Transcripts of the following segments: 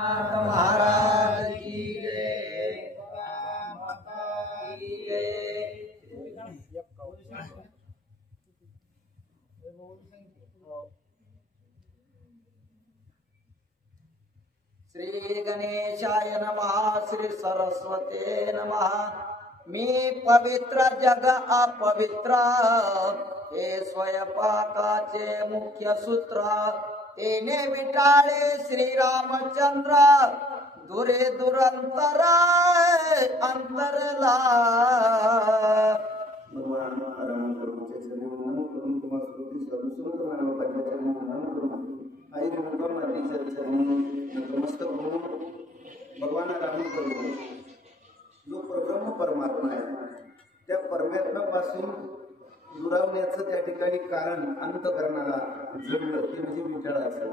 महाराज की जय। श्री गणेशाय नमः, श्री सरस्वते नमः। मी पवित्र जग अपवित्र, हे स्वयंपाकाचे मुख्य सूत्र। तेने विटाळे श्रीरामचंद्र, दुरे दुरंतर अंतरला। भगवान राम जो परब्रह्म परमात्मा आहे, त्या परमात्म्यापासून दुरावण्याचं त्या ठिकाणी कारण अंतकरणाला जडलं ते म्हणजे विचाराचं.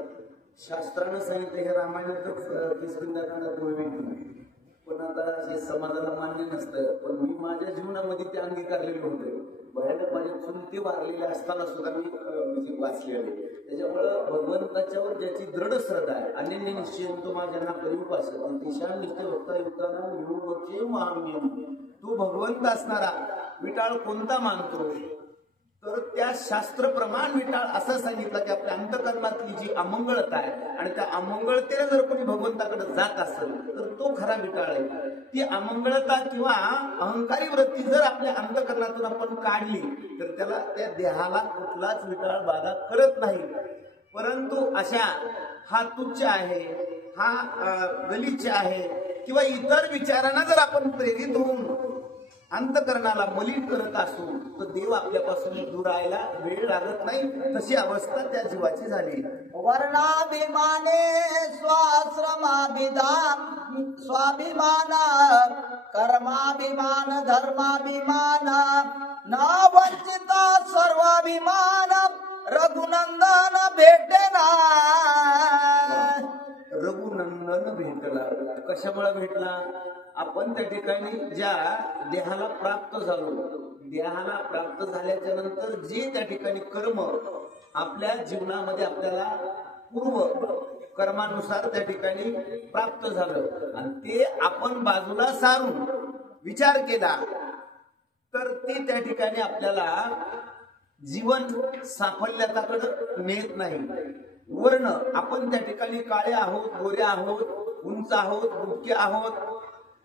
शास्त्रानं सांगितलं, हे रामायणातच किस्किंदाकांडात वैविध्य, पण आता हे समाजाला मान्य नसतं. पण मी माझ्या जीवनामध्ये ते अंगीकारलेलं होतं. भयानक माझे चुलते वारलेले असताना सुद्धा मी वाचलेले. त्याच्यामुळं भगवंताच्यावर ज्याची दृढ श्रद्धा आहे, अनन्य निश्चय तो माझ्यांना करीपास दिशान निश्चय भक्ता युक्ताना निवडचे महानियम. तो भगवंत असणारा विटाळ कोणता मानतो, तर त्या शास्त्र प्रमाण विटाळ असं सांगितलं की आपल्या अंतकरणातली जी अमंगळता आहे, आणि त्या अमंगळतेने जर कोणी भगवंताकडे जात असेल तर तो खरा विटाळ आहे. ती अमंगळता किंवा अहंकारी वृत्ती जर आपल्या अंतकरणातून आपण काढली तर त्याला त्या देहाला कुठलाच विटाळ बाधा करत नाही. परंतु अशा हा तुच्छ आहे, हा गलिच्छ आहे किंवा इतर विचारांना जर आपण प्रेरित होऊन अंतकरणाला मलिन करत असू तर देव आपल्यापासून दूर राहायला वेळ लागत नाही. तशी अवस्था त्या जीवाची झाली. वर्णाभिमाने स्वाश्रमाभिधान स्वाभिमान, कर्माभिमान धर्माभिमान, न वंचिता सर्वाभिमान, रघुनंदन भेटना. रघुनंदन भेटला. कशामुळे भेटला? आपण त्या ठिकाणी ज्या देहाला प्राप्त झालो, देहाला प्राप्त झाल्याच्या नंतर जे त्या ठिकाणी कर्म आपल्या जीवनामध्ये आपल्याला पूर्व कर्मानुसार त्या ठिकाणी प्राप्त झालं आणि ते आपण बाजूला सारून विचार केला तर ते त्या ठिकाणी आपल्याला जीवन साफल्याकडे नेत नाही. वर्ण आपण त्या ठिकाणी काळे आहोत, गोरे आहोत, उंच आहोत, बुटके आहोत,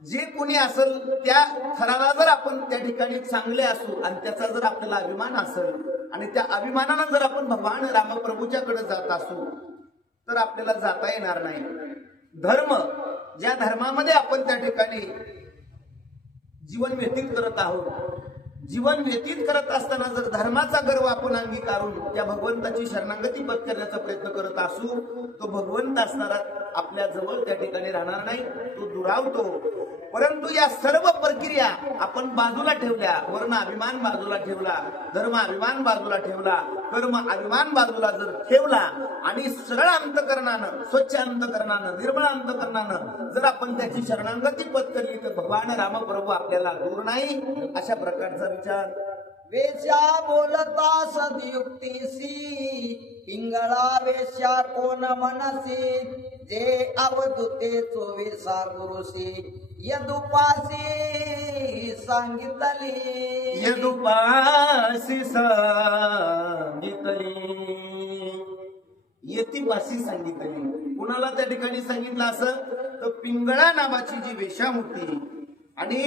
जे कोणी असेल त्या थराला जर आपण त्या ठिकाणी चांगले असू आणि त्याचा जर आपल्याला अभिमान असेल आणि त्या अभिमानानं जर आपण भगवान रामप्रभूच्याकडे जात असू तर आपल्याला जाता येणार नाही. धर्म, ज्या धर्मामध्ये आपण त्या ठिकाणी जीवन व्यतीत करत आहोत, जीवन व्यतीत करत असताना जर धर्माचा गर्व आपण अंगीकारून त्या भगवंताची शरणागती पत्करण्याचा प्रयत्न करत असू तो भगवंत असणारा आपल्या जवळ त्या ठिकाणी राहणार नाही, तो दुरावतो. परंतु या सर्व प्रक्रिया आपण बाजूला ठेवल्या, वर्ण अभिमान बाजूला ठेवला, धर्म अभिमान बाजूला ठेवला, कर्म अभिमान बाजूला जर ठेवला आणि सरळ अंतकरणानं, स्वच्छ अंतकरणानं, निर्मळ अंतकरणानं जर आपण त्याची शरणागती पत्करली तर भगवान रामप्रभू आपल्याला दूर नाही. अशा प्रकारचा विचार. वेश्या बोलता सदयुक्तीसी, पिंगळा वेश्या कोण मनसी, जे अवधूते चोवीसा गुरुसी, यदुपासी सांगितली. यदुपासी सांगितली, यतिपासी सांगितली. कुणाला त्या ठिकाणी सांगितलं असं तर पिंगळा नावाची जी वेश्या होती आणि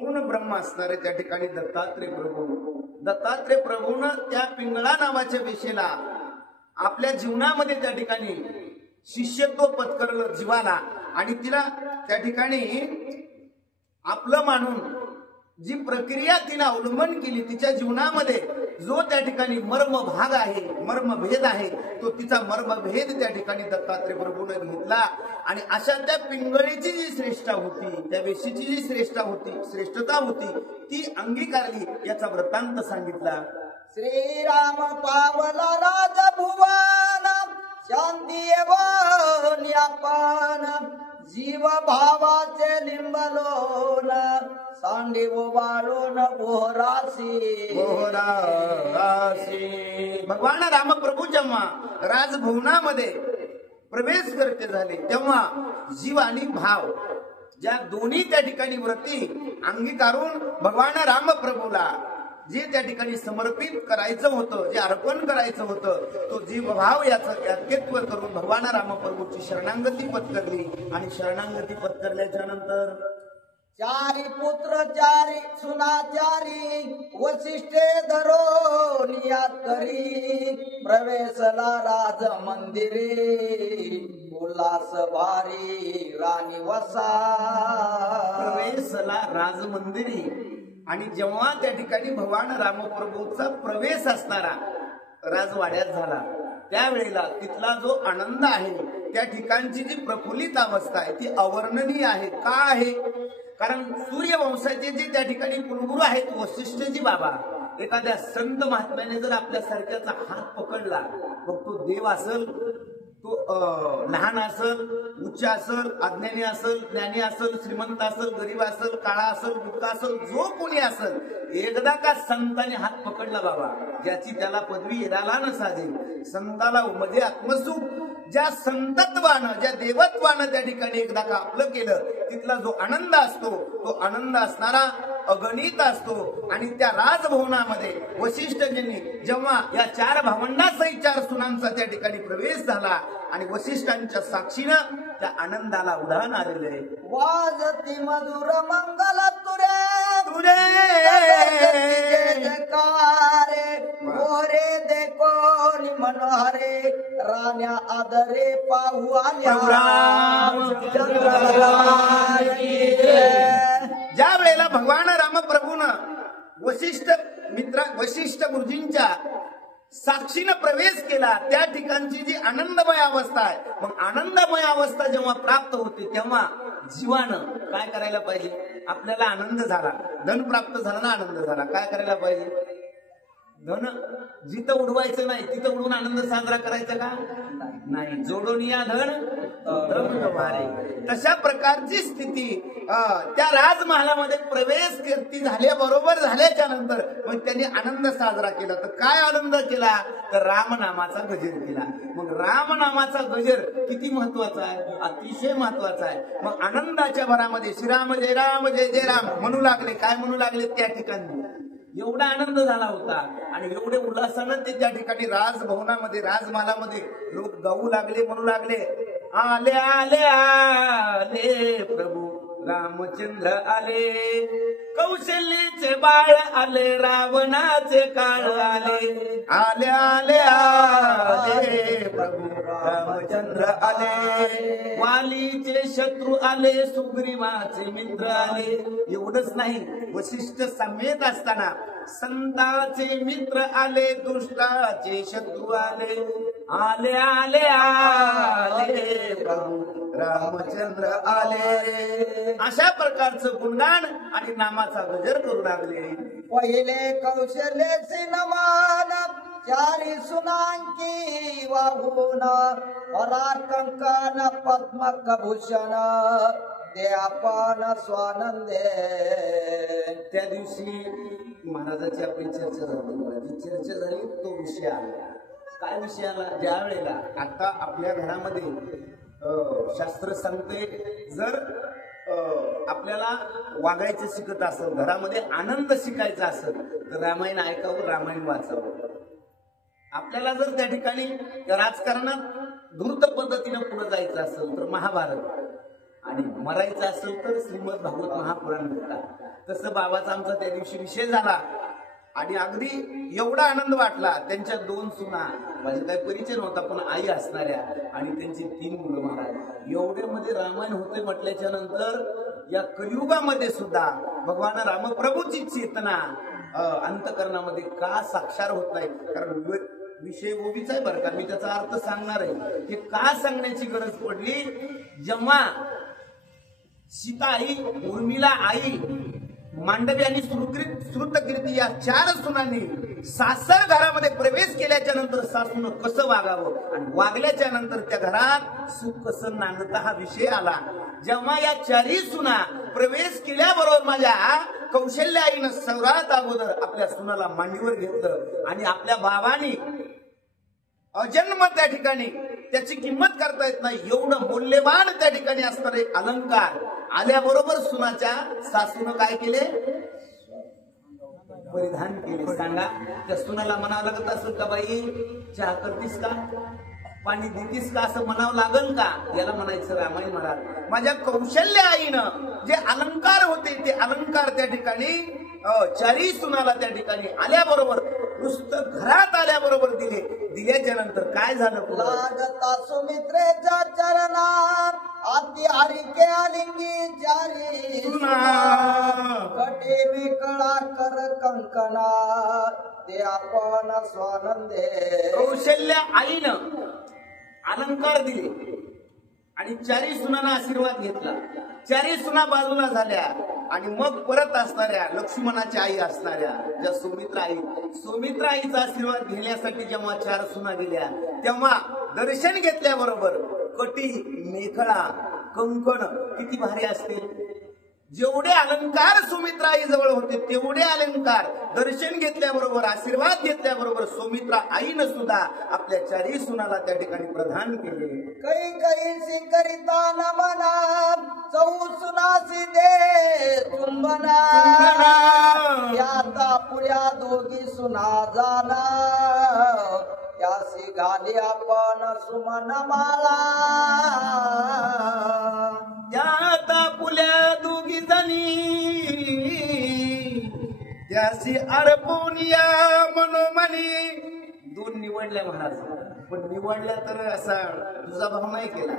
पूर्ण ब्रह्म असणारे त्या ठिकाणी दत्तात्रय प्रभू, दत्तात्रय प्रभूनं त्या पिंगळा नावाच्या वेशेला आपल्या जीवनामध्ये त्या ठिकाणी शिष्यत्व पत्करलं जीवाला आणि तिला त्या ठिकाणी आपलं मानून जी प्रक्रिया तिला अवलंबन केली, तिच्या जीवनामध्ये जो त्या ठिकाणी मर्म भाग आहे, मर्म भेद आहे, तो तिचा मर्म भेद त्या ठिकाणी दत्तात्रय प्रभूने घेतला आणि अशा त्या पिंगळीची जी श्रेष्ठता होती, त्या वेशीची जी श्रेष्ठता होती ती अंगीकारली. याचा वृत्तांत सांगितला. श्रीराम पावला राजभुवन, शांती एवं यापन, जीव भावाचे लिंबलोन, सांडीव वाळून बोहरासी. भगवान रामप्रभू जेव्हा राजभवनामध्ये प्रवेश करते झाले तेव्हा जीव आणि भाव ज्या दोन्ही त्या ठिकाणी वृत्ती अंगीकारून भगवान रामप्रभूला जे त्या ठिकाणी समर्पित करायचं होतं, जे अर्पण करायचं होतं, तो जीव भाव याचं याकेत्व करून भगवान रामप्रभूची शरणागती पत्करली. आणि शरणागती पत्करल्याच्या नंतर चारी पुत्र चारी सुना चारी वशिष्ठे धरोनिया तरी प्रवेशला राज मंदिरे उल्हास भारी राणी वसा. प्रवेशला राज मंदिरी. आणि जेव्हा त्या ठिकाणी भगवान रामप्रभूचा प्रवेश असणारा राजवाड्यात झाला त्यावेळेला तिथला जो आनंद आहे, त्या ठिकाणची जी प्रफुल्लित अवस्था आहे ती अवर्णनीय आहे. का आहे? कारण सूर्यवंशाचे जे त्या ठिकाणी कुलगुरू आहेत वशिष्ठजी बाबा, एखाद्या संत महात्म्याने जर आपल्यासारख्याचा हात पकडला, मग तो देव असेल, तो लहान असेल, उच्च असेल, अज्ञानी असेल, ज्ञानी असेल, श्रीमंत असेल, गरीब असेल, काळा असेल, बुक्का असेल, जो कोणी असेल, एकदा का संताने हात पकडला बाबा, ज्याची त्याला पदवी येदाला न साधेल, संताला म्हणजे आत्मसुख ज्या संतत्वानं ज्या देवत्वानं त्या ठिकाणी एकदा का आपलं केलं, तिथला जो आनंद असतो तो आनंद असणारा अगणित असतो. आणि त्या राजभवनामध्ये वशिष्ठजींनी जेव्हा या 4 भावंडासहित 4 सुनांचा त्या ठिकाणी प्रवेश झाला आणि वशिष्ठांच्या साक्षीनं त्या आनंदाला उधाण आलेले आहे. वाजती मधुर मंगल तुरे तुरे जयकारे मोरे देखो मनोहरे राण्या आदरे पाहू आल्या. ज्या वेळेला भगवान रामप्रभूनं वशिष्ठ गुरुजींच्या साक्षीनं प्रवेश केला, त्या ठिकाणची जी आनंदमय अवस्था आहे, मग आनंदमय अवस्था जेव्हा प्राप्त होते तेव्हा जीवानं काय करायला पाहिजे? आपल्याला आनंद झाला, धन प्राप्त झाला ना, आनंद झाला, काय करायला पाहिजे? धन जिथं उडवायचं नाही तिथं उडवून आनंद साजरा करायचा का नाही? जोडून या धन भारे. तशा प्रकारची स्थिती त्या राजमहालामध्ये प्रवेश ती झाल्याबरोबर झाल्याच्या नंतर मग त्यांनी आनंद साजरा केला. तर काय आनंद केला? तर रामनामाचा गजर केला. मग रामनामाचा गजर किती महत्वाचा आहे? अतिशय महत्वाचा आहे. मग आनंदाच्या भरामध्ये श्रीराम जय राम जय जय राम म्हणू लागले. काय म्हणू लागले? त्या ठिकाणी एवढा आनंद झाला होता आणि एवढे उल्हासानं ते त्या ठिकाणी राजभवनामध्ये राजमहालामध्ये लोक गाऊ लागले, म्हणू लागले, आले आले आले प्रभू रामचंद्र आले, कौशल्येचे बाळ आले, रावणाचे काळ आले, आले आले आले प्रभू रामचंद्र आले, वालीचे शत्रू आले, सुग्रीवाचे मित्र आले. एवढंच नाही, वशिष्ठ समेत असताना संताचे मित्र आले, दुष्टाचे शत्रू आले, आले आले आले प्रभू रामचंद्र आले. अशा प्रकारचं गुणगान आणि नामाचा गजर करू लागले. पहिले कौशल्याचे नमान चारी सुनांकी वाहून पराकंकन पद्मभूषण ते आपण स्वानंदे. त्या दिवशी महाराजाची आपली चर्चा झाली. चर्चा झाली तो विषय आला. काय विषय आला? ज्या वेळेला आता आपल्या घरामध्ये शास्त्र सांगते, जर आपल्याला वागायचं शिकत असेल, घरामध्ये आनंद शिकायचा असेल तर रामायण ऐकावं, रामायण वाचावं. आपल्याला जर त्या ठिकाणी राजकारणात धूर्त पद्धतीनं पुढे जायचं असेल तर महाभारत, आणि मरायचं असेल तर श्रीमद भागवत महापुराण घेतात. तसं बाबाचा आमचा त्या दिवशी विषय झाला आणि अगदी एवढा आनंद वाटला. त्यांच्या 2 सुना, माझा काही परिचय नव्हता पण आई असणाऱ्या, आणि त्यांची 3 मुलं महाराज. एवढे मध्ये रामायण होते म्हटल्याच्या नंतर या कलियुगामध्ये सुद्धा भगवान रामप्रभूची चेतना अंतकरणामध्ये का साक्षार होत नाही? कारण विषय गोबीचा आहे बरं का, मी त्याचा अर्थ सांगणार आहे. हे का सांगण्याची गरज पडली? जेव्हा सीता आई, उर्मिला आई, मांडवी आणि श्रुतकीर्ती या 4 सुनांनी सासर घरामध्ये प्रवेश केल्याच्या नंतर सासून कसं वागावं आणि वागल्याच्या नंतर त्या घरात सुख कसं नांदता हा विषय आला. जेव्हा या 4ही सुना प्रवेश केल्याबरोबर माझ्या कौशल्य आईनं सर्वात अगोदर आपल्या सुनाला मांडीवर घेतलं आणि आपल्या बाबांनी अजन्म त्या ठिकाणी त्याची किंमत करता येत नाही, एवढं मूल्यवान त्या ठिकाणी असणारे अलंकार आल्याबरोबर सुनाच्या सासूनं काय केले, परिधान केले. सांगा त्या सुनाला म्हणावं लागत असेल का, बाई चहा करतीस का, पाणी देतीस का, असं म्हणावं लागल का? याला म्हणायचं रामायण महाराज, माझ्या कौशल्य आईनं जे अलंकार होते ते अलंकार त्या ठिकाणी चारी सुनाला त्या ठिकाणी आल्याबरोबर, नुसतं घरात आल्याबरोबर दिले. दिल्याच्या नंतर काय झालं, लागता सुमित्रेच्या चरणात आती हरिके आलिंगी चारी कटे मेकळा कर कंकणा ते आपण स्वानंदे. कौशल्य आईनं अलंकार दिले आणि चारी सुनांना आशीर्वाद घेतला. चारी सुना बाजूला झाल्या आणि मग परत असणाऱ्या लक्ष्मणाची आई असणाऱ्या ज्या सुमित्रा आईचा आशीर्वाद घेण्यासाठी जेव्हा चार सुना गेल्या, तेव्हा दर्शन घेतल्याबरोबर कटी मेखळा कंकण किती भारी असतील. जेवढे अलंकार सुमित्रा आई जवळ होते तेवढे अलंकार दर्शन घेतल्याबरोबर, आशीर्वाद घेतल्याबरोबर सुमित्रा आईनं सुद्धा आपल्या चारी सुनाला त्या ठिकाणी प्रदान केले. कैकईसी करिता नमना चौ सुनासी दे चुंबना याता पुऱ्या दोघी सुना जाना त्यासी घाली आपण सुमन माळा. त्याता पुल्या दोघी जणी त्याशी अर्पून या मनोमनी. दोन निवडल्या महाराज, पण निवडल्या तर असा तुझा भाव नाही केला.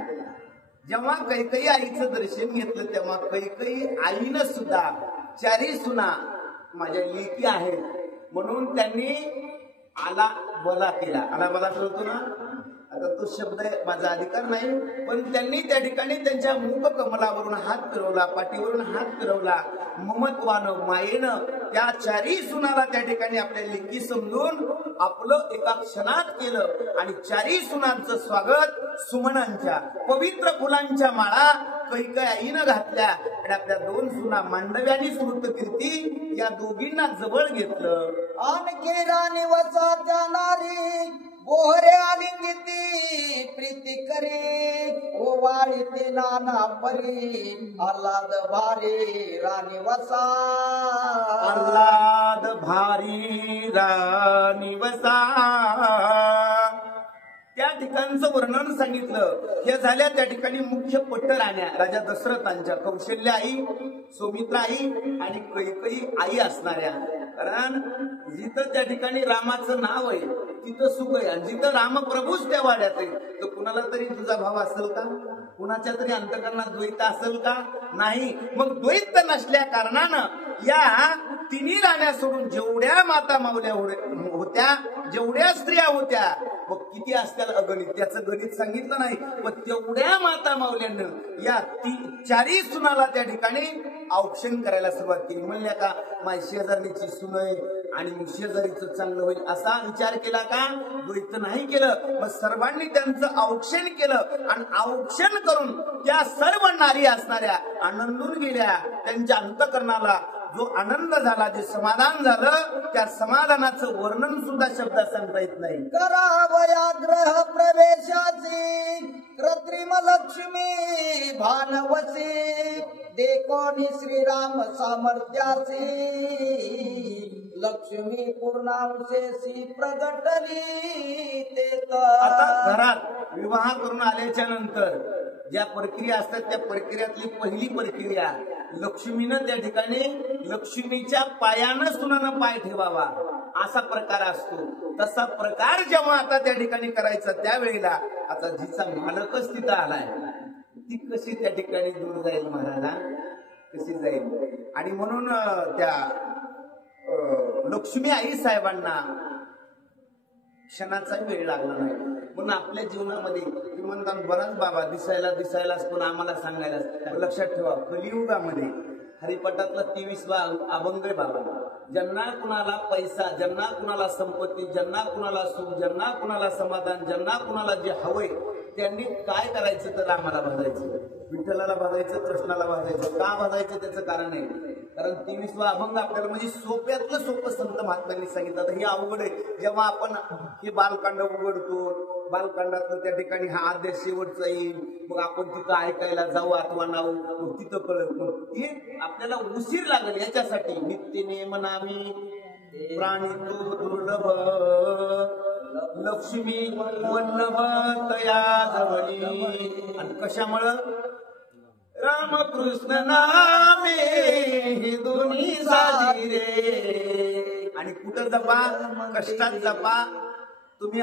जेव्हा कैकई आईचं दर्शन घेतलं तेव्हा कैकई आईनं सुद्धा चारी सुना माझ्या लेकी आहेत म्हणून त्यांनी आला बला केला. आला बला कळतो ना, आता तो शब्द माझा अधिकार नाही, पण त्यांनी त्या ठिकाणी त्यांच्या मुख कमलावरून हात फिरवला, पाठीवरून हात फिरवला. ममत्वानं मायेनं त्या चारी सुनाला त्या ठिकाणी आपल्या लिंगी समजून आपलं एका क्षणात केलं आणि चारी सुनांचं स्वागत सुमनांच्या पवित्र फुलांच्या माळा कैकई आईनं घातल्या आणि आपल्या दोन सुना मांडव्यानी स्मृत कीर्ती या दोघींना जवळ घेतलं. आणखी राणी वसाच्या नारी बोहरे आलिंगिती प्रीती करी ओ वाळीती नाना परी आल्हाद भारी राणी वसा. आल्हाद भारी राणी वसा. त्या ठिकाणचं वर्णन सांगितलं. हे झाल्या त्या ठिकाणी मुख्य पट्टराण्या राजा दशरथांच्या, कौशल्य आई, सुमित्रा आई आणि कैकई आई असणाऱ्या. कारण जिथं त्या ठिकाणी रामाचं नाव आहे तिथं सुख आहे आणि जिथं रामप्रभूच त्या वाड्यात आहे, तर कुणाला तरी तुझा भाव असेल का, कुणाच्या तरी अंतकरणात द्वैत असेल का? नाही. मग द्वैत नसल्या कारणानं या तिन्ही राण्या सोडून जेवढ्या माता मावल्या होत्या, जेवढ्या स्त्रिया होत्या, मग किती असतील अगणित, त्याचं गणित सांगितलं नाही, पण तेवढ्या माता मावल्यानं या चारी सुनाला त्या ठिकाणी औक्षण करायला सुरुवात केली. म्हणल्या का माझी शेजारीची सुन आहे आणि शेजारीचं चांगलं होईल असा विचार केला का? द्वैत नाही केलं. मग सर्वांनी त्यांचं औक्षण केलं आणि औक्षण करून त्या सर्व नारी असणाऱ्या आनंदून गेल्या. त्यांच्या अंतकरणाला जो आनंद झाला, जे समाधान झालं, त्या समाधानाचं वर्णन सुद्धा शब्दात सांगता येत नाही. करावया ग्रह प्रवेशाची कृत्रिम लक्ष्मी भानवसी देखोनी श्रीराम सामर्थ्यासी लक्ष्मी पूर्णांशेसी प्रगटली. ते आता घरात विवाह करून आल्याच्या नंतर ज्या प्रक्रिया असतात त्या प्रक्रियातली पहिली प्रक्रिया लक्ष्मीनं त्या ठिकाणी लक्ष्मीच्या पायानं सुनानं पाय ठेवावा असा प्रकार असतो. तसा प्रकार जेव्हा आता त्या ठिकाणी करायचा त्यावेळेला आता जिचा मालकच तिथं आलाय ती कशी त्या ठिकाणी दूर जाईल महाराजा, कशी जाईल? आणि म्हणून त्या लक्ष्मी आई साहेबांना क्षणाचा वेळ लागला नाही. पण आपल्या जीवनामध्ये म्हणतात बराच बाबा दिसायलाच पण आम्हाला सांगायला लक्षात ठेवा, कलियुगामध्ये हरिपटातला 23वा अभंग बाबा. ज्यांना कुणाला पैसा, ज्यांना कुणाला संपत्ती, ज्यांना कुणाला सुख, ज्यांना कुणाला समाधान, ज्यांना कुणाला जे हवंय त्यांनी काय करायचं तर रामाला भाजायचं, विठ्ठलाला भाजायचं, कृष्णाला भाजायचं. का भाजायचं त्याचं कारण आहे, कारण 23वा अभंग आपल्याला म्हणजे सोप्यातलं सोपं संत महात्म्यांनी सांगितलं. हे अवघड आहे. जेव्हा आपण हे बालकांड उघडतो, बालकांडातलं त्या ठिकाणी हा आदेश शेवटचा येईल, मग आपण तिथं ऐकायला जाऊ अथवा नाऊ, मग तिथं कळत. मग ते आपल्याला उशीर लागेल याच्यासाठी. नित्य नेम नामी प्राणी तो दुर्लभ, लक्ष्मी वल्लभ तया जवळी. आणि कशामुळं? रामकृष्ण नामे हे दोन्ही साजी रे. आणि कुठं जपा? कष्टात जपा. तुम्ही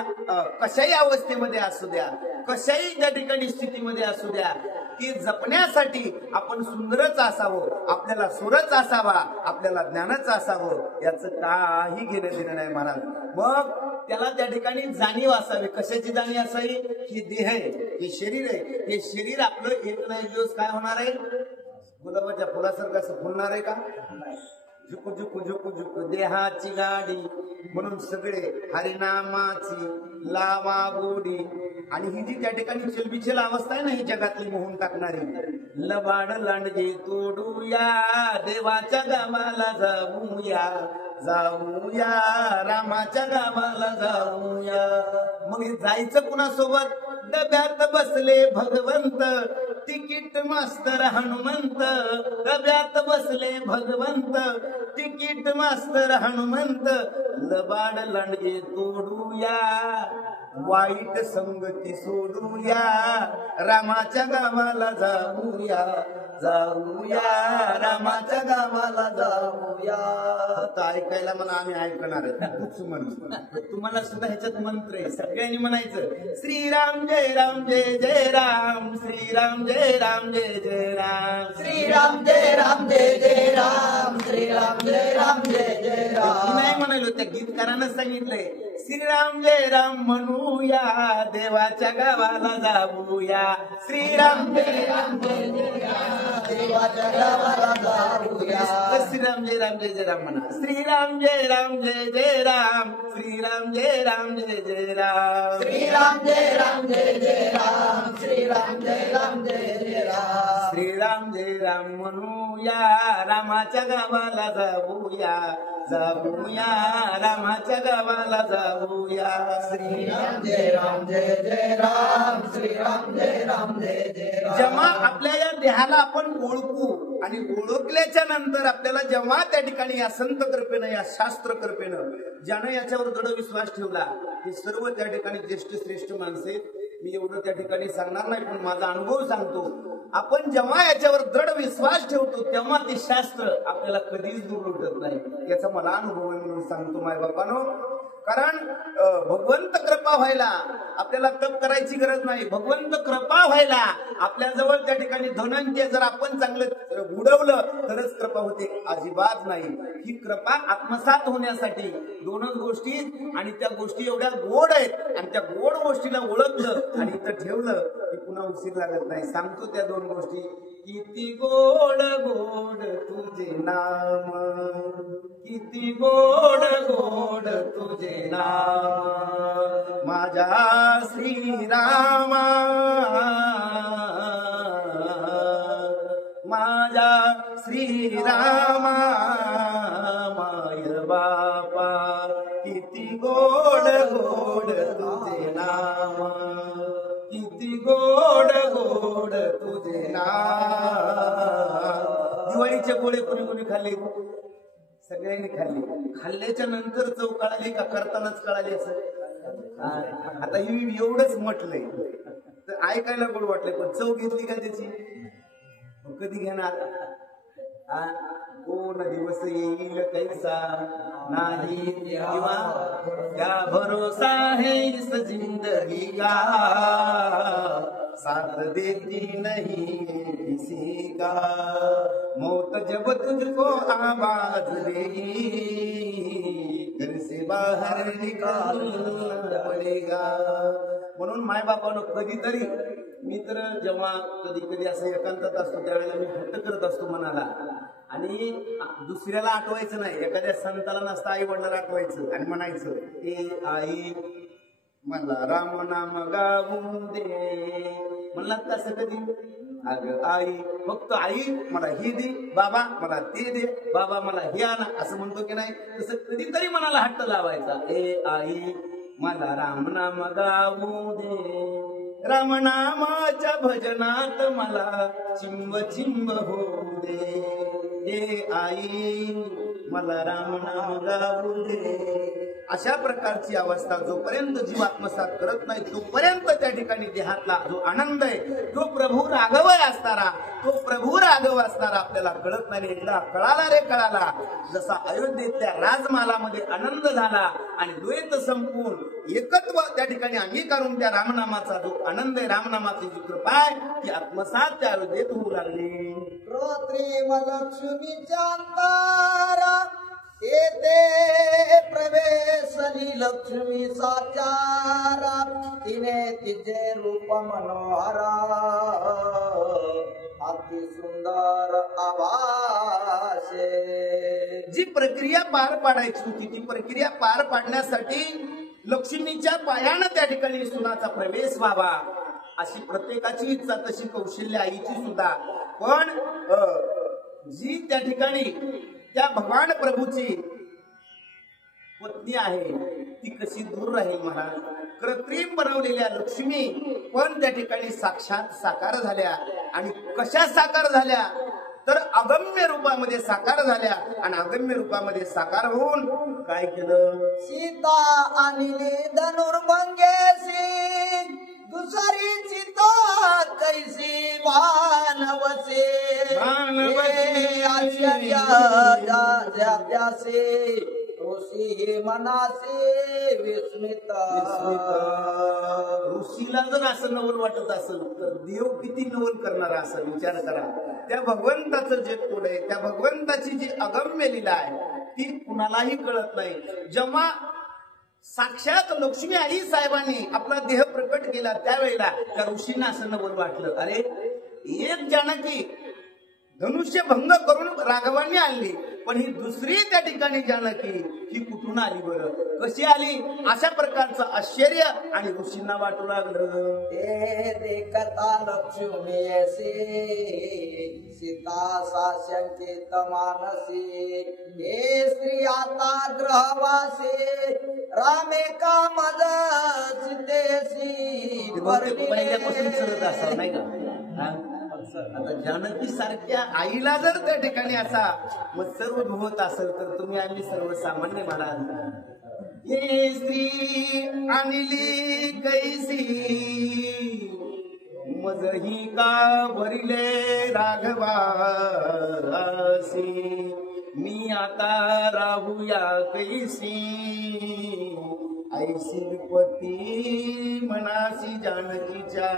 कशाही अवस्थेमध्ये असू द्या, कशाही त्या ठिकाणी स्थितीमध्ये असू द्या, ती जपण्यासाठी आपण सुंदरच असावं, आपल्याला सुरच असावा, आपल्याला ज्ञानच असावं, याचं काही घेणं देणं नाही महाराज. मग त्याला त्या ठिकाणी जाणीव असावी. कशाची जाणीव असावी? ही देह आहे, हे शरीर आहे. हे शरीर आपलं एक ना एक दिवस काय होणार आहे? गुलाबाच्या फुलासारखं असं फुलणार आहे का? झुकू झुकू झुकू झुकू देहाची गाडी. म्हणून सगळे हरिनामाची लावा गोडी. आणि ही जी त्या ठिकाणी चलबिचल अवस्था आहे ना, ही जगातली मोहून टाकणारी. लबाड लांडगे तोडूया, देवाच्या गावाला जाऊया, जाऊया रामाच्या गावाला जाऊया. मग हे जायचं कुणासोबत? डब्यात बसले भगवंत, तिकीट मास्तर हनुमंत. डब्यात बसले भगवंत, तिकीट मास्तर हनुमंत. लबाड लांडगे तोडूया, वाईट संगती सोडूया, रामाच्या गावाला जाऊया, जाऊया रामाच्या गावाला जाऊया. फक्त ऐकायला मला आम्ही ऐकणार आहे. तुम्हाला सुद्धा ह्याच्यात मंत्र आहे. सगळ्यांनी म्हणायचं श्रीराम जय राम जय जय राम, श्रीराम जय राम जय जय राम, श्रीराम जय राम जय जय राम, श्रीराम जय राम जय जय राम. नाही म्हणालो, त्या गीतकारानं सांगितलंय श्रीराम जय राम म्हणूया, देवाच्या गावाला जाऊया. श्रीराम जय राम जय जय राम, देवाच्या गावाला जाऊया. श्रीराम जय राम जय जय राम म्हणा. श्रीराम जय राम जय जय राम, श्रीराम जय राम जय जय राम, श्रीराम जय राम जय जय राम, श्रीराम जय राम जय जय राम. श्रीराम जय राम म्हणूया, रामाच्या गावाला जाऊया, जाऊया रामाच्या गावाला जाऊया. श्रीराम जय राम जय जय राम, श्रीराम जय राम जय जय राम. जेव्हा आपल्या या देहाला आपण ओळखू आणि ओळखल्याच्या नंतर आपल्याला जेव्हा त्या ठिकाणी या संत कृपेनं, या शास्त्र कृपेनं, ज्यानं याच्यावर दृढ विश्वास ठेवला, हे सर्व त्या ठिकाणी ज्येष्ठ श्रेष्ठ माणसे. मी एवढं त्या ठिकाणी सांगणार नाही, पण माझा अनुभव सांगतो. आपण जेव्हा याच्यावर दृढ विश्वास ठेवतो तेव्हा ते शास्त्र आपल्याला कधीच दूर उठत नाही. याचा मला अनुभव आहे म्हणून सांगतो मायबापानो. कारण भगवंत कृपा व्हायला आपल्याला तप करायची गरज नाही. भगवंत कृपा व्हायला आपल्याजवळ त्या ठिकाणी धनंजय जर आपण चांगलं उडवलं तरच कृपा होते, अजिबात नाही. ही कृपा आत्मसात होण्यासाठी दोनच गोष्टी, आणि त्या गोष्टी एवढ्या गोड आहेत, आणि त्या गोड गोष्टीला ओळखलं आणि इथं ठेवलं की पुन्हा उशीर लागत नाही. सांगतो त्या दोन गोष्टी. किती गोड गोड तुझे नाम, किती गोड गोड तुझे नाम, माझ्या श्रीरामा, माझ्या श्रीरामा, माय बापा, किती गोड गोड तुझे नाम, किती गोड गोड तुझे नाम. दिवाळीचे गोळे कोणी कोणी खाल्ले? सगळ्यांनी खाल्ली. खाल्ल्याच्या नंतर चव कळाली का करतानाच कळाली? असं आता ही एवढंच म्हटलंय तर ऐकायला गोड वाटलंय, पण चव घेतली का त्याची? कधी घेणार? कोण दिवस येईल कैसा नाही देवा, क्या भरोसा है इस जिंदगी का, साथ देती नहीं किसी का, मौत जब तुझको आवाज देगी, घर से बाहर निकालना पडेगा. म्हणून माय बापानं कधीतरी, मी तर जेव्हा कधी कधी असं एकांतात असतो त्यावेळेला मी हट्ट करत असतो मनाला, आणि दुसऱ्याला आठवायचं नाही. एखाद्या संताला नसता आई वडिलांना आठवायचं आणि म्हणायचं, ए आई मला राम नाम गाऊन दे. म्हणला कसं कधी? अगं आई, फक्त आई मला हे दे, बाबा मला ते दे, बाबा मला हे आणा, असं म्हणतो की नाही? तसं कधीतरी मनाला हट्ट लावायचा. ए आई मला रामनाम गाऊ दे, रामनामाच्या भजनात मला चिंब चिंब होऊ दे. हे आई मला रामनाम गाऊ दे. अशा प्रकारची अवस्था जोपर्यंत जीव आत्मसात करत नाही तोपर्यंत त्या ठिकाणी देहातला जो आनंद आहे तो प्रभू राघव असणारा, तो प्रभू राघव असणारा आपल्याला कळत नाही. एकदा कळाला रे कळाला. जसा अयोध्येतल्या राजमालामध्ये आनंद झाला आणि द्वैत संपून एकत्व त्या ठिकाणी अंगीकारून त्या रामनामाचा जो आनंद आहे, रामनामाची जी कृपा आहे ती आत्मसात त्या अयोध्येत होऊ लागली. कृत्रिम लक्ष्मीच्या अंतरा येते प्रवेशली लक्ष्मी साचारा, तिने तिचे रूप मनोहरा अति सुंदर आभासे. जी प्रक्रिया पार पाडायची होती ती प्रक्रिया पार पाडण्यासाठी लक्ष्मीच्या पायानं त्या ठिकाणी सुनाचा प्रवेश व्हावा अशी प्रत्येकाची इच्छा, तशी कौशल्य आईची सुद्धा. पण जी त्या ठिकाणी त्या भगवान प्रभूची पत्नी आहे ती कशी दूर राहील महाराज. कृत्रिम बनवलेल्या लक्ष्मी पण त्या ठिकाणी साक्षात साकार झाल्या. आणि कशा साकार झाल्या तर अगम्य रूपामध्ये साकार झाल्या. आणि अगम्य रूपामध्ये साकार होऊन काय केलं, सीता आणली धनुर्भंगेसी, दुसरी सीता कैसी मानवसे. आश्चर्य जासे ऋषी मनासे विस्मित. ऋषीला जर असं नवल वाटत असेल तर देव किती नवल करणार असेल विचार करा. त्या भगवंताचं जे कोड आहे, त्या भगवंताची जी अगम्य लीला आहे ती कुणालाही कळत नाही. जेव्हा साक्षात लक्ष्मी आई साहेबांनी आपला देह प्रकट केला त्यावेळेला त्या ऋषींना असं नवल वाटलं, अरे एक जानकी धनुष्य भंग करून राघवांनी आणली, पण ही दुसरी त्या ठिकाणी जानकी ही कुठून आली बरं, कशी आली, अशा प्रकारचं आश्चर्य आणि ऋषींना वाटू लागलं. ते देखता लक्ष्मी ऐसे सीता सा शंकित मानसी. हे स्त्री आता ग्रहवासे रामे का मज सीतेसी. पहिल्यापासून चलत असावं नाही का. आता जानकी सारख्या आईला जर त्या ठिकाणी असा मत्सर होत असेल तर तुम्ही आम्ही सर्वसामान्य म्हणाल. ये स्त्री आणली कैसी मजही का भरिले राघवासी. मी आता राहूया कैसी ऐशी विपत्ती मनासी जानकीच्या.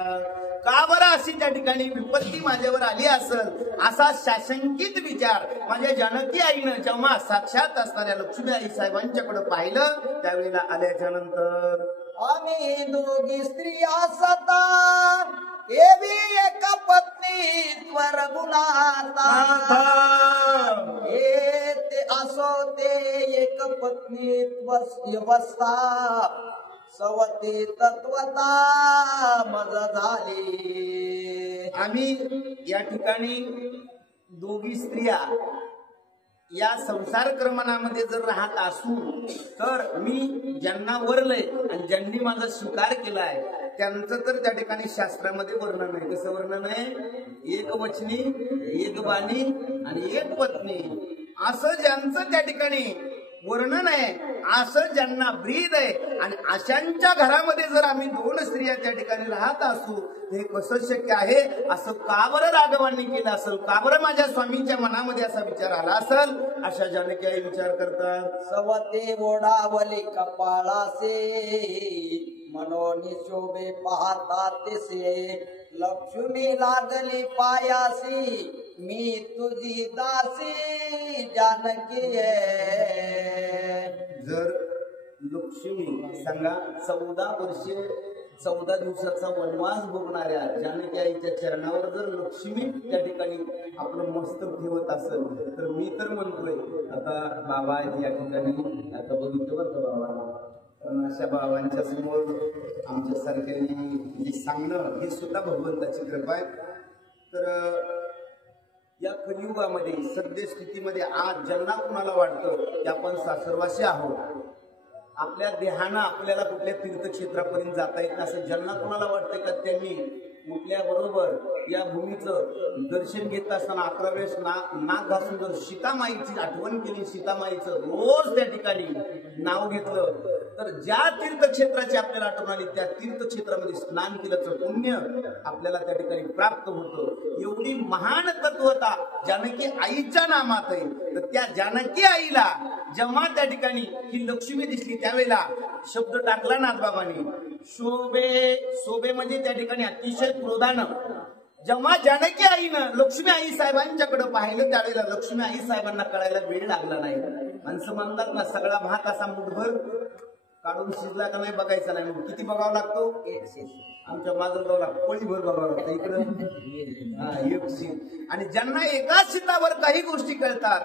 का बरं अशी त्या ठिकाणी विपत्ती माझ्यावर आली असेल असा शाशंकित विचार माझ्या जानकी आईनं जेव्हा साक्षात असणाऱ्या लक्ष्मी आई साहेबांच्याकडे पाहिलं त्यावेळेला आल्याच्या नंतर, आम्ही दोघी स्त्रिया सता एवी एक पत्नी रघुनाथा. हे ते असो ते एक पत्नी व्यवस्था सवती तत्वता मज झाली. आम्ही या ठिकाणी दोघी स्त्रिया या संसार क्रमणामध्ये जर राहत असू तर मी ज्यांना वरलंय आणि ज्यांनी माझा स्वीकार केलाय त्यांचं तर त्या ठिकाणी शास्त्रामध्ये वर्णन आहे. कसं वर्णन आहे, एक वचनी, एक बाणी आणि एक पत्नी असं ज्यांचं त्या ठिकाणी वर्णन आहे, असं ज्यांना ब्रीद आहे. आणि अशांच्या घरामध्ये जर आम्ही दोन स्त्रिया त्या ठिकाणी राहत असू हे कसं शक्य आहे, असं का बरं राघवांनी केलं असेल, का बरं माझ्या स्वामींच्या मनामध्ये असा विचार आला असेल, अशा जानकी आई विचार करतात. सवते ओढावली कपाळासे मनोनी शोभे पाहता तिसे. लक्ष्मी लागली पायासी मी तुझी दासी जानकी. जर लक्ष्मी सांगा 14 वर्षे 14 दिवसाचा वनवास भोगणाऱ्या जानकी आईच्या चरणावर जर लक्ष्मी त्या ठिकाणी आपलं मस्तक ठेवत असेल तर मी तर म्हणतोय आता बाबा आहेत या ठिकाणी, आता बघितलं बरं का बाबा, कारण अशा बाबांच्या समोर आमच्या सारख्यांनी जे सांगणं हे सुद्धा भगवंताची कृपा आहे. तर या कलियुगामध्ये सद्यस्थितीमध्ये आज ज्यांना कुणाला वाटतं की आपण सासरवासी आहोत आपल्या देहानं आपल्याला कुठल्या तीर्थक्षेत्रापर्यंत जाता येत नाही असं ज्यांना कोणाला वाटतं का त्यांनी उठल्याबरोबर या भूमीचं दर्शन घेत असताना 11 वेळेस नाक घासून जर सीतामाईची आठवण केली, सीतामाईचं रोज त्या ठिकाणी नाव घेतलं तर ज्या तीर्थक्षेत्राची आपल्याला आठवण आली त्या तीर्थक्षेत्रामध्ये स्नान केल्याचं पुण्य आपल्याला त्या ठिकाणी प्राप्त होतं. एवढी महान तत्वता जानकी आईच्या नामात आहे. तर त्या जानकी आईला जेव्हा त्या ठिकाणी ही लक्ष्मी दिसली त्यावेळेला शब्द टाकला नाथबाबांनी, शोभे म्हणजे त्या ठिकाणी अतिशय क्रोधानं. जेव्हा जानकी आईनं लक्ष्मी आई साहेबांच्याकडे पाहिलं त्यावेळेला लक्ष्मी आई साहेबांना कळायला वेळ लागला नाही. माणसं म्हणतात ना, सगळा भात असा मुठभर काढून शिजला का नाही बघायचा नाही. मग किती बघावा लागतो? आमच्या माझं पळीभर बघावं लागतं इकडं एक शीत. आणि ज्यांना एकाच शीतावर काही गोष्टी कळतात,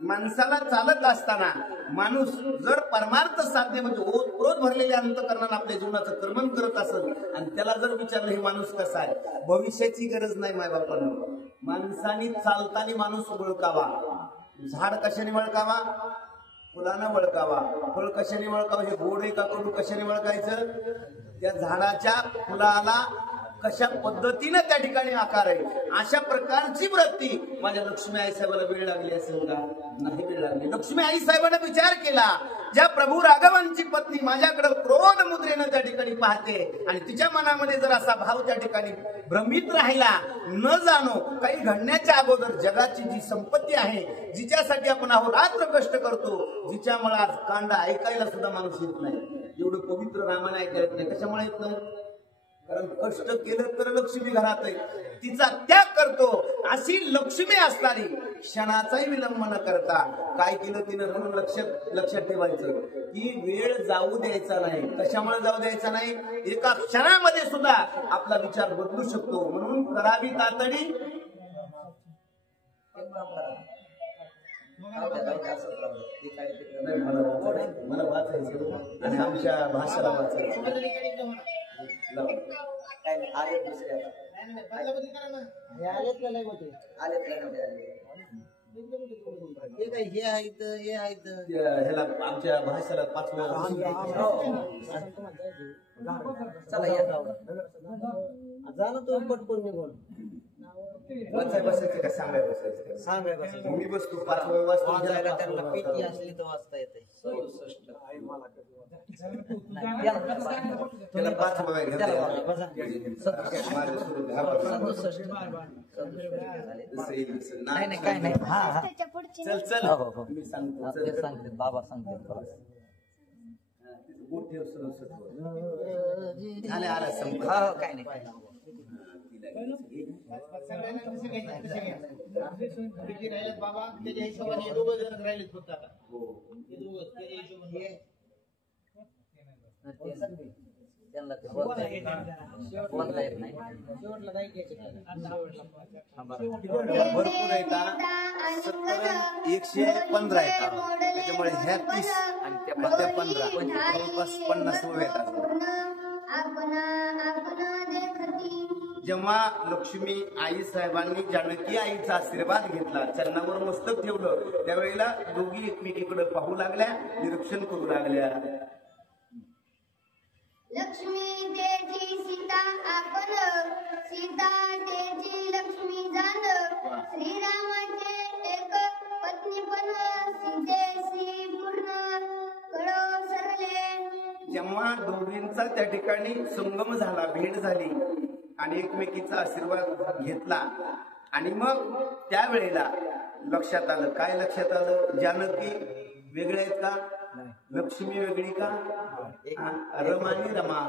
माणसाला चालत असताना माणूस जर परमार्थ साध्य म्हणजे ओतप्रोत भरलेल्या अंतःकरणानं आपल्या जीवनाचं कर्मन करत असेल आणि त्याला जर विचारलं हे माणूस कसा आहे, भविष्याची गरज नाही मायबापानं. माणसानी चालताना माणूस ओळखावा. झाड कशाने ओळखावा? फुलानं ओळखावा. फळ कशाने ओळखावं? हे गोड आहे का कडू कशाने ओळखायचं? त्या झाडाच्या फुलाला कशा पद्धतीनं त्या ठिकाणी आकार आहे. अशा प्रकारची वृत्ती माझ्या लक्ष्मी आई साहेबाला वेळ लागली असेल का? नाही वेळ लागली. लक्ष्मी आई साहेबांना विचार केला, ज्या प्रभू राघवांची पत्नी माझ्याकडे क्रोध मुद्रेनं त्या ठिकाणी पाहते आणि तिच्या मनामध्ये जर असा भाव त्या ठिकाणी भ्रमित राहिला, न जाणो काही घडण्याच्या अगोदर जगाची जी संपत्ती आहे, जिच्यासाठी आपण अहोरात्र कष्ट करतो, जिच्यामुळे आज कांडा ऐकायला सुद्धा माणूस येत नाही. एवढं पवित्र रामायण ऐकायला येत नाही. कशामुळे येत नाही? कारण कष्ट केलं तर लक्ष्मी घरात आहे, तिचा त्याग करतो. अशी लक्ष्मी असणारी क्षणाचाही विलंब न करता काय केलं तिनं म्हणून लक्षात ठेवायचं की वेळ जाऊ द्यायचा नाही. कशामुळे जाऊ द्यायचा नाही? एका क्षणामध्ये सुद्धा आपला विचार बदलू शकतो. म्हणून करावी तातडी. मला वाचायचं आणि आमच्या भाषेला वाचायचं. आलेत दुसऱ्या आलेत का नाही होते? आलेत हे आहेत हे आहेत. ह्याला आमच्या भाषेला 5व्या चला या झालं तो पटकन निघून बसायचं का सांगाय बसायचं? सांगाय बसायचं. मी बसतो 5व्या वाजता वाचायला त्यांना पीटी असली तर वाचता येते. त्याला 5व्या घेतला. नाही नाही काय नाही. हा हा चल चल मी सांगतो. ते सांगते बाबा सांगते. बोट ठेव आले आला संप. हा काय नाही काय बाबा त्याच्या हिशोबाने 2 जण राहिलेत फक्त आता. त्यांना ते बोलता येत नाही. भरपूर येतात. 115 येतात. त्याच्यामुळे ह्या 30 आणि त्या 15 जवळपास 50 येतात. जेव्हा लक्ष्मी आई साहेबांनी जानकी आईचा आशीर्वाद घेतला, चरणावर मस्तक ठेवलं, त्यावेळेला दोघी एकमेकीकडे पाहू लागल्या, निरीक्षण करू लागल्या. लक्ष्मी तेची सीता आपण, सीता तेची लक्ष्मी जाण. श्रीरामाचे एक पत्नी पण सीतेशी पूर्ण कळो सरले. जेव्हा दोघींचा त्या ठिकाणी संगम झाला, भेट झाली आणि एकमेकीचा आशीर्वाद घेतला आणि मग त्यावेळेला लक्षात आलं. काय लक्षात आलं? जानकी वेगळे आहेत का? लक्ष्मी वेगळी का? रमा आणि रमा.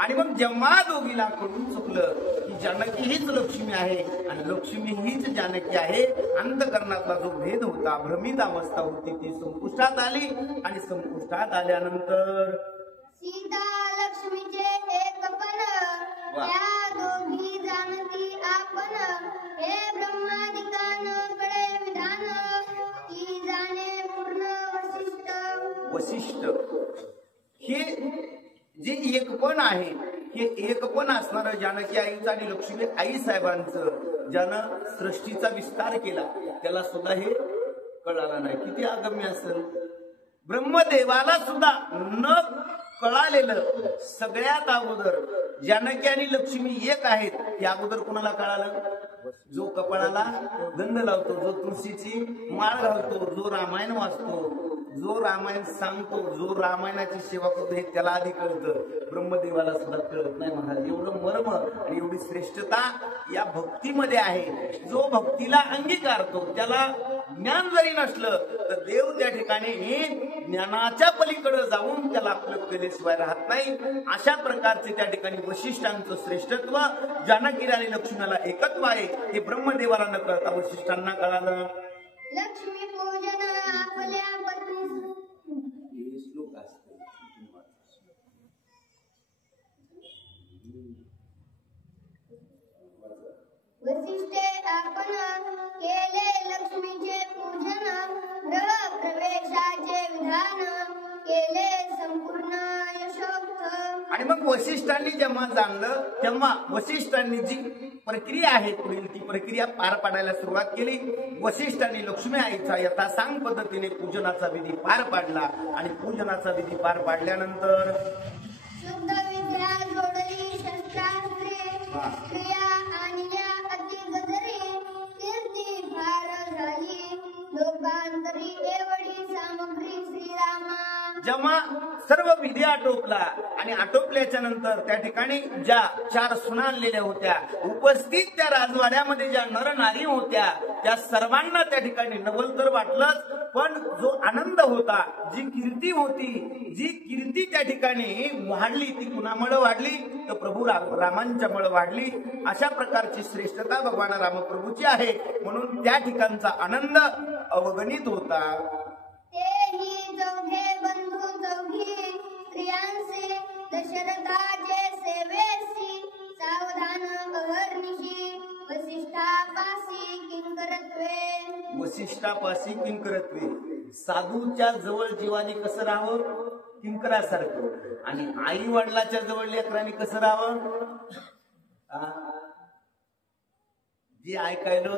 आणि मग जेव्हा दोघीला कळून चुकलं की जानकी हीच लक्ष्मी आहे आणि लक्ष्मी हीच जानकी आहे, अंतःकरणातला जो भेद होता, भ्रमित अवस्था होती, ती संपुष्टात आली. आणि संपुष्टात आल्यानंतर सीता लक्ष्मीचे एक पण, त्या दोघी जानकी आपण. हे ब्रह्मादिकान कडे विधान, ती जाणे पूर्ण वसिष्ठ. हे जे एकपण आहे, हे एकपण असणारं जानकी आईचं आणि लक्ष्मी आई साहेबांचं, ज्यानं सृष्टीचा विस्तार केला, त्याला सुद्धा हे कळालं नाही. किती अगम्य असेल. ब्रह्मदेवाला सुद्धा न कळालेलं सगळ्यात अगोदर जानकी आणि लक्ष्मी एक आहेत हे अगोदर कोणाला कळालं? जो कपाळाला गंध लावतो, जो तुळशीची माळ घालतो, जो रामायण वाचतो, जो रामायण सांगतो, जो रामायणाची सेवा करतो, हे त्याला आधी कळतं. ब्रह्मदेवाला सुद्धा कळत नाही महाराज. एवढं मर्म आणि एवढी श्रेष्ठता या भक्तीमध्ये आहे. जो भक्तीला अंगीकारतो, त्याला ज्ञान जरी नसलं तर देव त्या ठिकाणी ज्ञानाच्या पलीकडे जाऊन त्याला आपलं केल्याशिवाय राहत नाही. अशा प्रकारचे त्या ठिकाणी वशिष्ठांचं श्रेष्ठत्व, जानकी आणि लक्ष्मणाला एकत्व आहे हे ब्रह्मदेवाला न कळता वशिष्ठांना कळालं. लक्ष्मी पूजन आपल्या पत्नीस श्लोक असतो. वसिष्ठे आपण केले लक्ष्मीचे पूजन, ग्रह प्रवेशाचे विधान केले संपूर्ण यशोक्त. आणि मग वशिष्ठांनी जेव्हा जाणलं तेव्हा वशिष्ठांनी जी प्रक्रिया आहे पुढील ती प्रक्रिया पार पाडायला सुरुवात केली. वशिष्ठांनी लक्ष्मी आईचा यथासांग पद्धतीने पूजनाचा विधी पार पाडला आणि पूजनाचा विधी पार पाडल्यानंतर शुद्ध विद्या जोडली शस्त्रास्त्रे, क्रिया आणि या अति गजरी, कीर्ती फार झाली लोकांतरी एवढी सामग्री श्रीरामा. जेव्हा सर्व विधी आटोपला आणि आटोपल्याच्या नंतर त्या ठिकाणी ज्या 4 सुना आणलेल्या होत्या, उपस्थित त्या राजवाड्यामध्ये ज्या नरनारी होत्या, त्या सर्वांना त्या ठिकाणी नवल तर वाटलंच, पण जो आनंद होता, जी कीर्ती होती, जी कीर्ती त्या ठिकाणी वाढली, ती कुणामुळे वाढली तर प्रभू रामांच्यामुळे वाढली. अशा प्रकारची श्रेष्ठता भगवान रामप्रभूची आहे. म्हणून त्या ठिकाणचा आनंद अवगणित होता. तेही चौघे बंधू चौघी स्त्रियांचे, दशरथाचे सेवेसी सावधान अहर्निशी, वसिष्ठापासी किंकरत्वे. वसिष्ठापासी किंकरत्वे. साधूच्या जवळ जीवानी कसं राहावं? किंकरासारखं. आणि आई वडिलाच्या जवळ लेकरांनी कसं राहावं? जे ऐकायलो,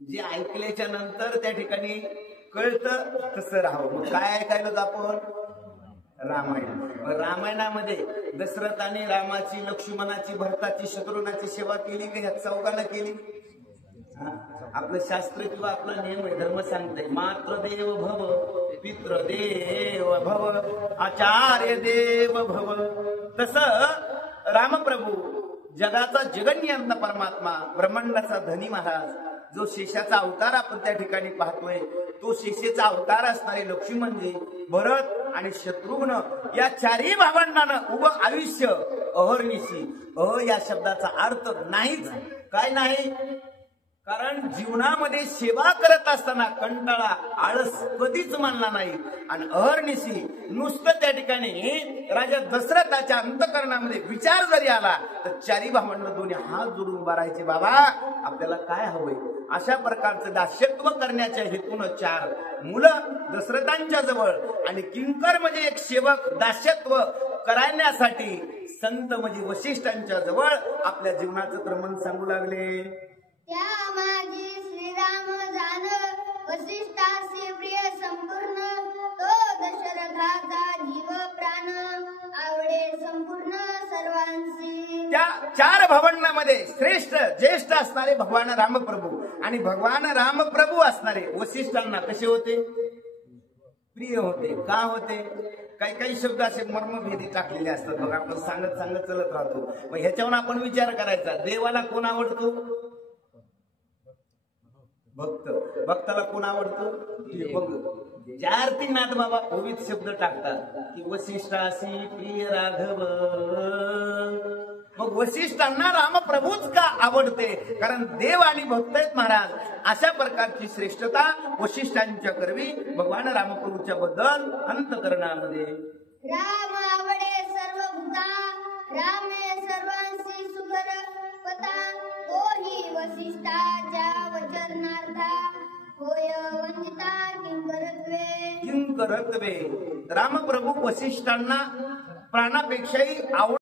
जे ऐकल्याच्या नंतर त्या ठिकाणी कळतं तसं राहावं. मग काय ऐकायलो आपण? रामायण. रामायणामध्ये दशरथाने रामाची, लक्ष्मणाची, भरताची, शत्रुघ्नाची सेवा केली की ह्या चौघांना केली? आपलं शास्त्र किंवा आपला नियम आहे, धर्म सांगते मातृदेव भव, पितृदेव भव, आचार्य देव भव. तसं रामप्रभू जगाचा जगन्यंत परमात्मा, ब्रह्मांडाचा धनी महाराज, जो शेषाचा अवतार आपण त्या ठिकाणी पाहतोय, तो शेषेचा अवतार असणारे लक्ष्मी म्हणजे भरत आणि शत्रुघ्न या 4ही भावंडांना उभं आयुष्य अहर्निशी. या शब्दाचा अर्थ नाहीच. काय नाही? कारण जीवनामध्ये सेवा करत असताना कंटाळा, आळस कधीच मानला नाही. आणि अहर्निशी नुसतं त्या ठिकाणी राजा दशरथाच्या अंतःकरणामध्ये विचार जरी आला तर 4ही भावंड दोन्ही हात जोडून उभा राहायचे, बाबा आपल्याला काय हवंय. अशा प्रकारचं दास्यत्व करण्याच्या हेतून 4 मुलं दशरथांच्या जवळ आणि किंकर म्हणजे एक सेवक दास्यत्व करण्यासाठी संत म्हणजे वशिष्ठांच्या जवळ आपल्या जीवनाचं क्रमण सांगू लागले. त्या माझी श्रीराम जाण, वसिष्ठासी प्रिय संपूर्ण, तो दशरथाचा जीव प्राण, आवडे संपूर्ण सर्वांशी. त्या 4 भावंडांमध्ये श्रेष्ठ ज्येष्ठ असणारे भगवान रामप्रभू आणि भगवान रामप्रभू असणारे वसिष्ठांना कसे होते? प्रिय होते. का होते? काही काही शब्द असे मर्मभेदी टाकलेले असतात बघा, आपण सांगत सांगत चलत राहतो. मग ह्याच्यावर आपण विचार करायचा, देवाला कोण आवडतो? भक्त. भक्ताला कोण आवडतं? भक्त. 4-3 नाथ बाबा ओवीत शब्द टाकतात की वसिष्ठासी प्रिय राघव. मग वसिष्ठांना रामप्रभूच का आवडते? कारण देव आणि भक्त आहेत महाराज. अशा प्रकारची श्रेष्ठता वसिष्ठांच्या करवी भगवान रामप्रभूच्या बद्दल अंतकरणामध्ये. राम आवडे सर्व भूता, रामे सर्वांशी सुकर पता, तोही वसिष्ठाच्या वचनार्था, होय वंदिता किंकरत्वे. किंकरत्वे. रामप्रभू वसिष्ठांना प्राणापेक्षाही आवड